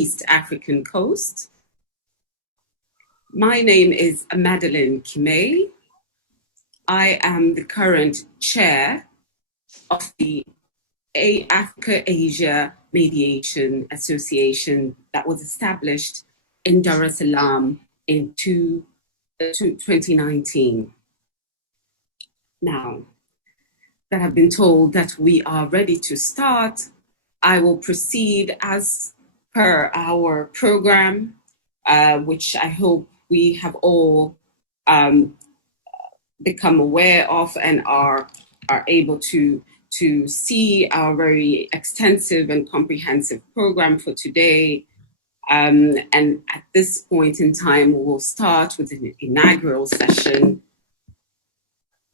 East African coast. My name is Ms.Madeline Kimei. I am the current chair of the Africa-Asia Mediation Association that was established in Dar es Salaam in 2019. Now that I've been told that we are ready to start, I will proceed as per our program, which I hope we have all become aware of and are able to see our very extensive and comprehensive program for today. And at this point in time, we will start with an inaugural session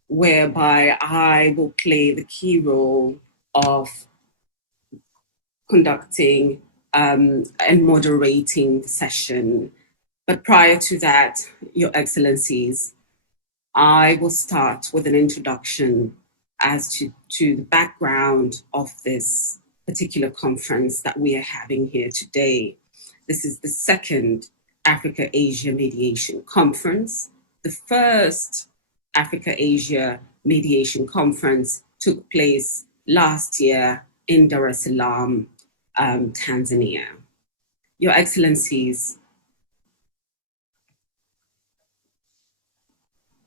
whereby I will play the key role of conducting and moderating the session. But prior to that, Your Excellencies, I will start with an introduction as to the background of this particular conference that we are having here today. This is the second Africa-Asia Mediation Conference. The first Africa-Asia Mediation Conference took place last year in Dar es Salaam, Tanzania. Your Excellencies,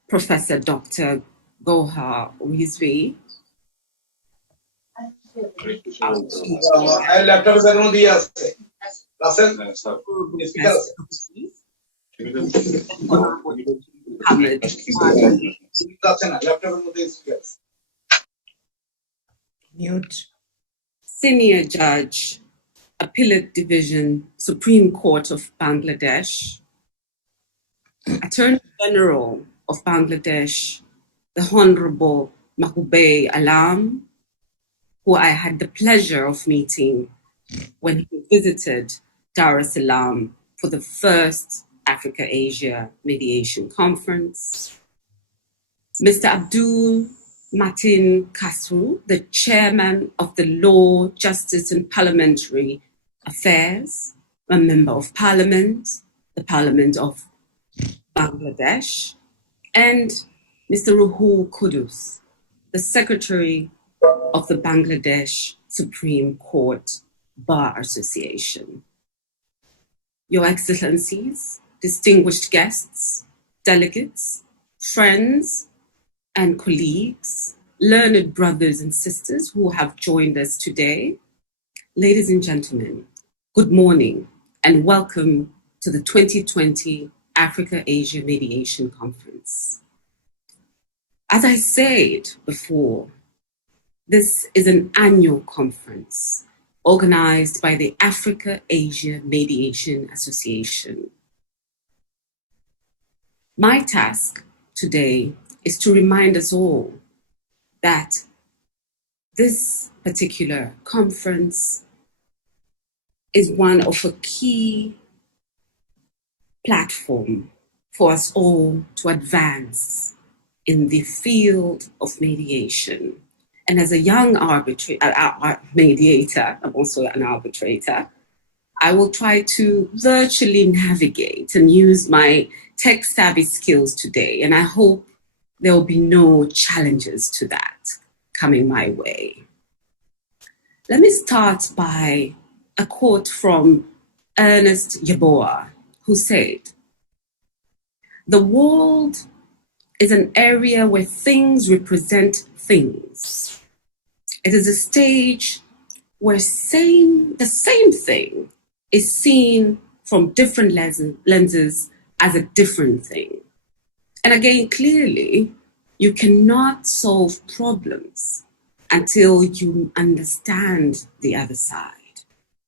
Professor Dr. Goha Wizwe. Mute. Senior Judge, Appellate Division, Supreme Court of Bangladesh, Attorney General of Bangladesh, the Honorable Mahbub Alam, who I had the pleasure of meeting when he visited Dar es Salaam for the first Africa-Asia Mediation Conference. Mr. Abdul Matin Kasru, the Chairman of the Law, Justice and Parliamentary Affairs, a Member of Parliament, the Parliament of Bangladesh, and Mr. Ruhul Kudus, the Secretary of the Bangladesh Supreme Court Bar Association. Your Excellencies, distinguished guests, delegates, friends, and colleagues, learned brothers and sisters who have joined us today, ladies and gentlemen, good morning and welcome to the 2020 Africa-Asia Mediation Conference. As I said before, this is an annual conference organized by the Africa-Asia Mediation Association. My task today is to remind us all that this particular conference is one of a key platform for us all to advance in the field of mediation. And as a young mediator, I'm also an arbitrator, I will try to virtually navigate and use my tech-savvy skills today, and I hope there will be no challenges to that coming my way. Let me start by a quote from Ernest Yaboa, who said, "The world is an area where things represent things. It is a stage where the same thing is seen from different lenses as a different thing. And again, clearly, you cannot solve problems until you understand the other side.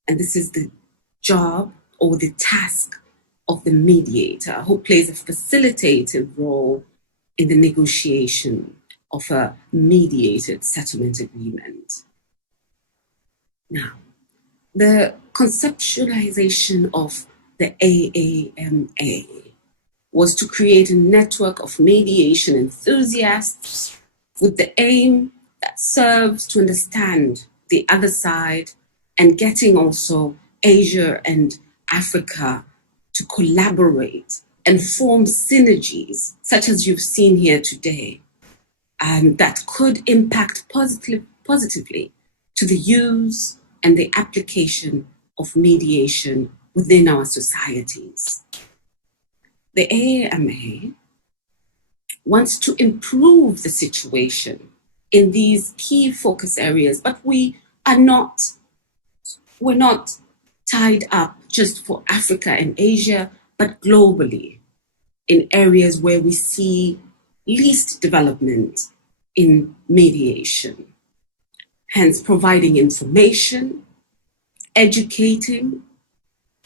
And this is the job or the task of the mediator, who plays a facilitative role in the negotiation of a mediated settlement agreement." Now, the conceptualization of the AAMA was to create a network of mediation enthusiasts with the aim that serves to understand the other side and getting also Asia and Africa to collaborate and form synergies, such as you've seen here today, that could impact positively to the use and the application of mediation within our societies. The AAMA wants to improve the situation in these key focus areas, but we're not tied up just for Africa and Asia, but globally in areas where we see least development in mediation. Hence, providing information, educating,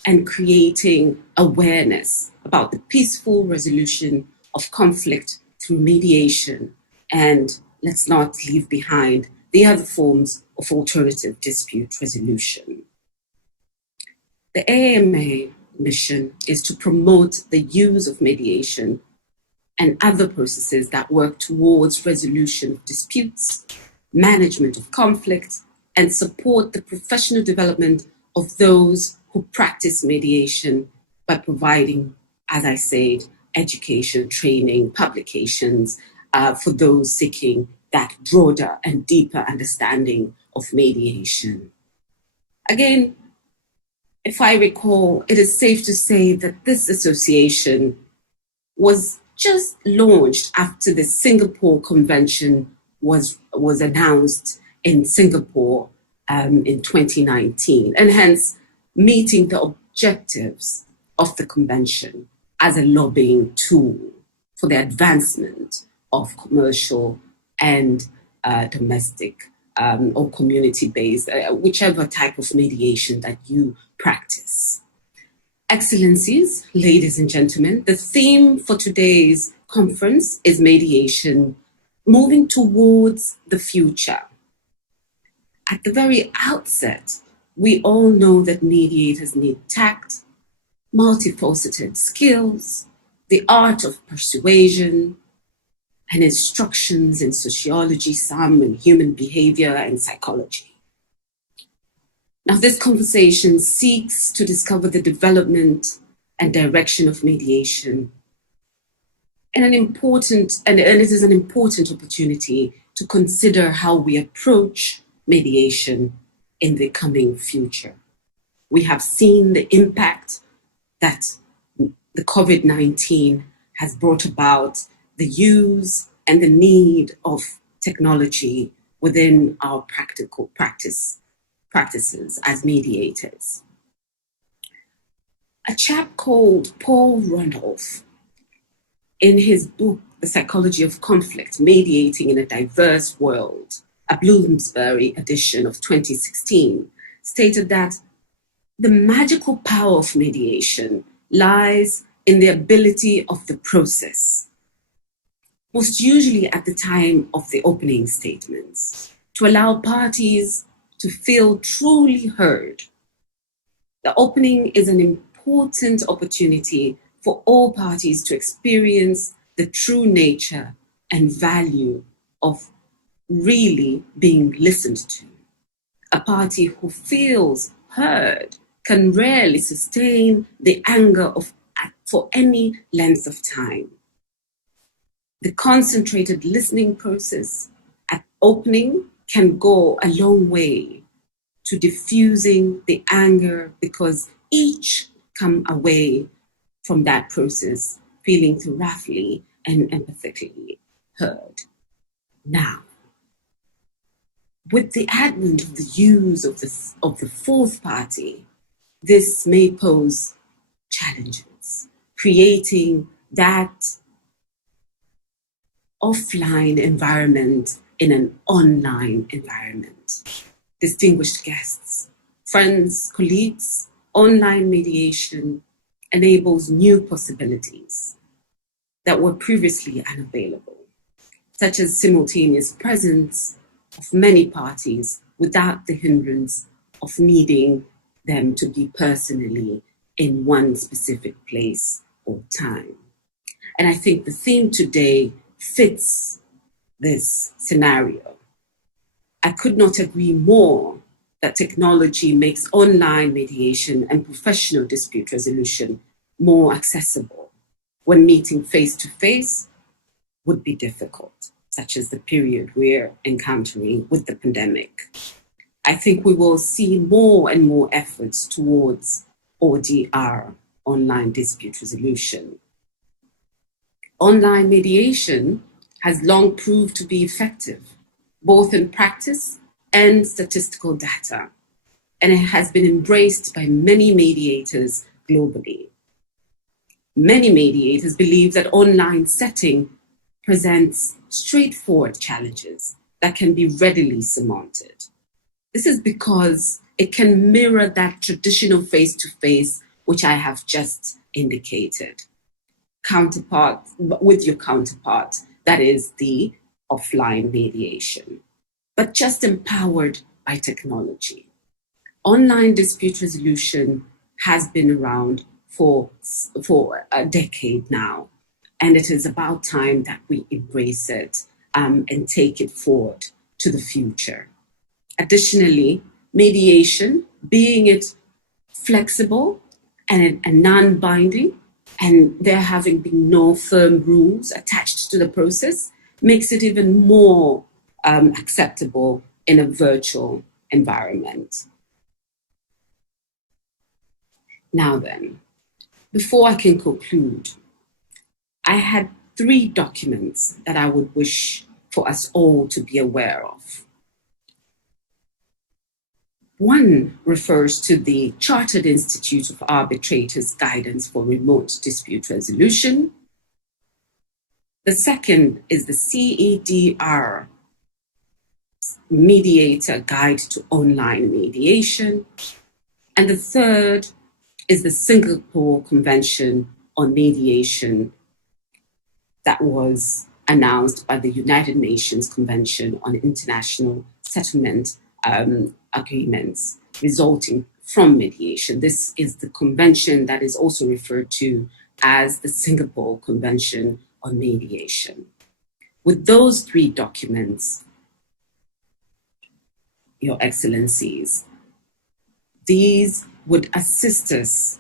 and creating awareness about the peaceful resolution of conflict through mediation. And let's not leave behind the other forms of alternative dispute resolution. The AAMA mission is to promote the use of mediation and other processes that work towards resolution of disputes, management of conflict, and support the professional development of those who practice mediation by providing, as I said, education, training, publications for those seeking that broader and deeper understanding of mediation. Again, if I recall, it is safe to say that this association was just launched after the Singapore Convention was announced in Singapore in 2019, and hence meeting the objectives of the convention as a lobbying tool for the advancement of commercial and domestic or community-based, whichever type of mediation that you practice. Excellencies, ladies and gentlemen, the theme for today's conference is mediation, moving towards the future. At the very outset, we all know that mediators need tact, multifaceted skills, the art of persuasion, and instructions in sociology, some in human behavior and psychology. Now, this conversation seeks to discover the development and direction of mediation, and it is an important opportunity to consider how we approach mediation in the coming future. We have seen the impact that the COVID-19 has brought about, the use and the need of technology within our practical practices as mediators. A chap called Paul Randolph, in his book, The Psychology of Conflict, Mediating in a Diverse World, a Bloomsbury edition of 2016, stated that the magical power of mediation lies in the ability of the process, most usually at the time of the opening statements, to allow parties to feel truly heard. The opening is an important opportunity for all parties to experience the true nature and value of really being listened to. A party who feels heard can rarely sustain the anger for any length of time. The concentrated listening process at opening can go a long way to diffusing the anger, because each come away from that process feeling thoroughly and empathetically heard. Now, with the advent of the use of the fourth party, this may pose challenges, creating that offline environment in an online environment. Distinguished guests, friends, colleagues, online mediation enables new possibilities that were previously unavailable, such as simultaneous presence of many parties without the hindrance of needing them to be personally in one specific place or time. And I think the theme today fits this scenario. I could not agree more that technology makes online mediation and professional dispute resolution more accessible when meeting face-to-face would be difficult, such as the period we're encountering with the pandemic. I think we will see more and more efforts towards ODR, online dispute resolution. Online mediation has long proved to be effective, both in practice and statistical data, and it has been embraced by many mediators globally. Many mediators believe that online setting presents straightforward challenges that can be readily surmounted. This is because it can mirror that traditional face-to-face, which I have just indicated, with your counterpart, that is the offline mediation, but just empowered by technology. Online dispute resolution has been around for a decade now, and it is about time that we embrace it and take it forward to the future. Additionally, mediation, being it flexible and non-binding, and there having been no firm rules attached to the process, makes it even more acceptable in a virtual environment. Now then, before I can conclude, I had 3 documents that I would wish for us all to be aware of. One refers to the Chartered Institute of Arbitrators Guidance for Remote Dispute Resolution. The second is the CEDR Mediator Guide to Online Mediation. And the third is the Singapore Convention on Mediation that was announced by the United Nations Convention on International Settlement agreements resulting from mediation. This is the convention that is also referred to as the Singapore Convention on Mediation. With those 3 documents, Your Excellencies, these would assist us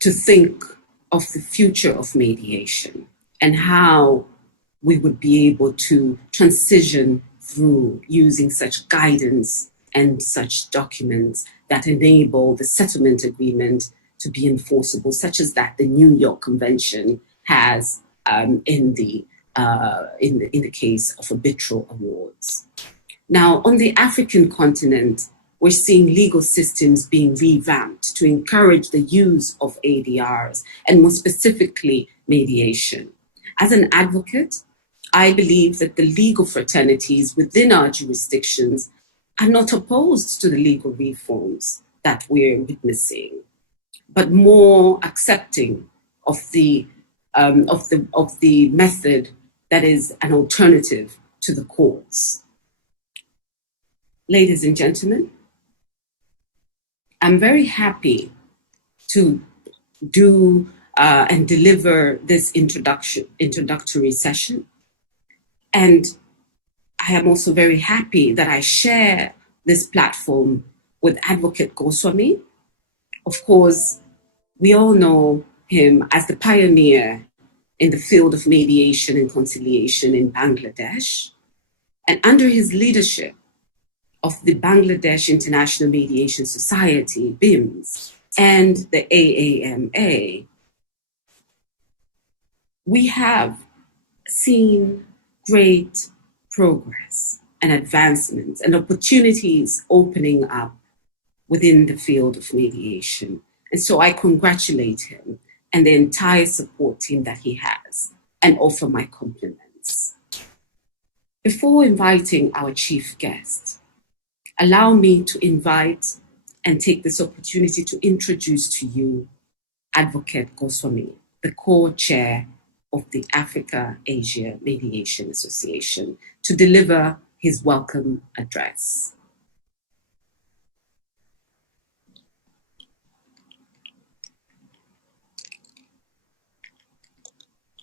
to think of the future of mediation and how we would be able to transition through using such guidance and such documents that enable the settlement agreement to be enforceable, such as that the New York Convention has in the case of arbitral awards. Now, on the African continent, we're seeing legal systems being revamped to encourage the use of ADRs and more specifically mediation. As an advocate, I believe that the legal fraternities within our jurisdictions are not opposed to the legal reforms that we're witnessing, but more accepting of the method that is an alternative to the courts. Ladies and gentlemen, I'm very happy to do and deliver this introductory session. And I am also very happy that I share this platform with Advocate Goswami. Of course, we all know him as the pioneer in the field of mediation and conciliation in Bangladesh. And under his leadership of the Bangladesh International Mediation Society, BIMS, and the AAMA, we have seen great progress and advancements and opportunities opening up within the field of mediation. And so I congratulate him and the entire support team that he has and offer my compliments. Before inviting our chief guest, allow me to invite and take this opportunity to introduce to you Advocate Goswami, the co-chair of the Africa-Asia Mediation Association, to deliver his welcome address.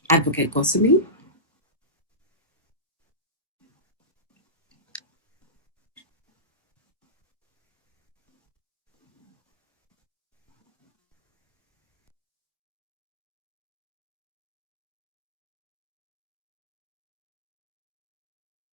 Advocate Goswami.